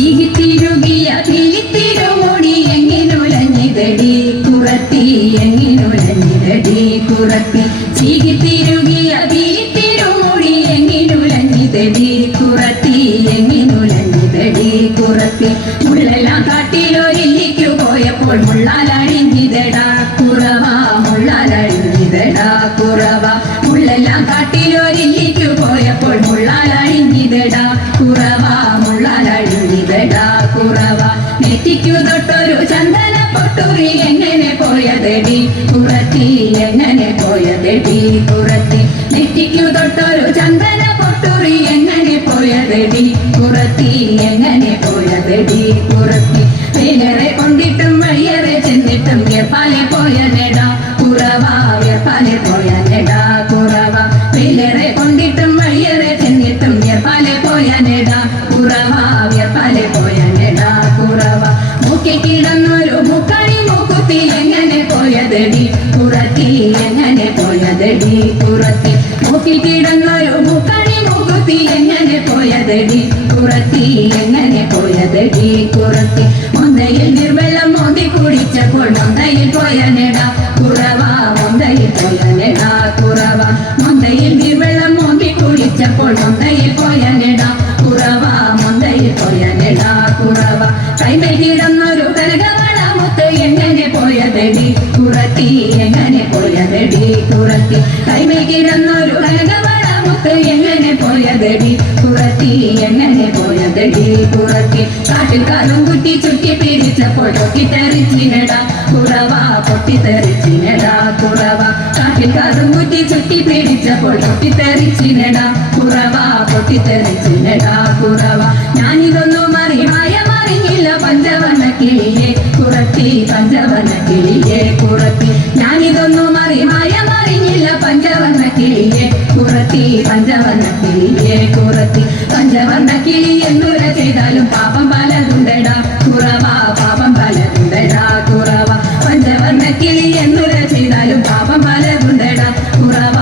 ചീകിത്തിരുകിയ കിളിത്തിരുമുടി എങ്ങിനുലഞ്ഞിതടി കുറത്തി എങ്ങിനുലഞ്ഞിതടി കുറത്തി ചീകിത്തിരുകിയ കിളിത്തിരുമുടി എങ്ങിനുലഞ്ഞിതടി കുറത്തി എങ്ങിനുലഞ്ഞിതടി കുറത്തി മുള്ളെല്ലാം കാട്ടിലൊരില്ലിക്കു പോയപ്പോൾ മുള്ളാലഴിഞ്ഞിതടാ കുറവ മുള്ളാലഴിഞ്ഞിതടാ കുറവ മുള്ളെല്ലാം കാട്ടിലൊരില്ലിക്കു പോയപ്പോൾ മുള്ളാലഴിഞ്ഞിതടാ കുറവ മുള്ളാലഴിഞ്ഞിതടാ കുറവ നെറ്റിക്കു തൊട്ടൊരു ചന്ദന പൊട്ടുറി എങ്ങനെ പോയതെടി കുറത്തി എങ്ങനെ പോയതെടി കുറത്തി നെറ്റിക്കു തൊട്ടൊരു ചന്ദന പൊട്ടുറി എങ്ങനെ പോയതെടി കുറത്തി എങ്ങനെ പോയതെടി കുറത്തി വേലറെ കൊണ്ടിട്ടും വഴിയറെ ചെന്നിട്ടും വ്യപ്പാലെ പോയതെടാ കുറവ വ്യപ്പാലെ പോയതെടാ കുറവ വേലറെ കൊണ്ടിട്ടും വഴിയറെ ചെന്നിട്ടും വ്യപ്പാലെ പോയതെടാ കുറവ വ്യപ്പാലെ പോയതെടാ കുറവ മൂക്കിൽ കിടന്നൊരു മുക്കണി മൂക്കുത്തി എങ്ങനെ പോയതെടി കുറത്തി എങ്ങനെ പോയതെടി കുറത്തി മൂക്കിൽ കിടന്നൊരു മുക്കണി മൂക്കുത്തി എങ്ങനെ പോയതെടി കുറത്തി എങ്ങനെ പോയതെടി കുറത്തി മൊന്തയിൽ നിർവെള്ളം മോന്തി കുടിച്ചപ്പോൾ മൊന്തയിൽ പോയനെടാ കുറവ മൊന്തയിൽ പോയനെടാ കുറവ മൊന്തയിൽ നിർവെള്ളം മോന്തി കുടിച്ചപ്പോൾ മൊന്തയിൽ പോയനെടാ കുറവ മൊന്തയിൽ പോയനെടാ കുറവ കൈമേൽ കിടന്നൊരു കനകവള മുത്ത് എങ്ങനെ പോയതെടി കുറത്തി എങ്ങനെ പോയതെടി കുറത്തി കൈമേൽ കിടന്നൊരു കനകവള മുത്ത് എങ്ങനെ പോയതെടി കുറത്തി എങ്ങനെ പോയതെടി കുറത്തി കാട്ടിൽ കാലും കുത്തി ചുറ്റി പിടിച്ചപ്പോൾ പൊട്ടിത്തെറിച്ചിനടാ കുറവ പൊട്ടിത്തെറിച്ചിനടാ കുറവ കാട്ടിൽ കാലും കുത്തി ചുറ്റി പിടിച്ചപ്പോൾ പൊട്ടിത്തെറിച്ചിനടാ കുറവ പൊട്ടിത്തെറിച്ചിനടാ കുറവ ഞാനിതൊന്നും മറിഞ്ഞില്ല പഞ്ചവർണ്ണ കിളിയെ കുറത്തി പഞ്ചവർണ്ണ കിളിയെ കുറത്തി ഞാനിതൊന്നും മറിഞ്ഞില്ല പഞ്ചവർണ്ണ കിളിയെ കുറത്തി പഞ്ചവർണ്ണ കിളിയെ കുറത്തി പഞ്ചവർണ്ണ കിളി എന്നുര ചെയ്താലും പാപം പലതുണ്ടടാ കുറവ പാപം പലതുണ്ടടാ കുറവ പഞ്ചവർണ്ണ കിളി എന്നുര ചെയ്താലും പാപം പലതുണ്ടടാ കുറവ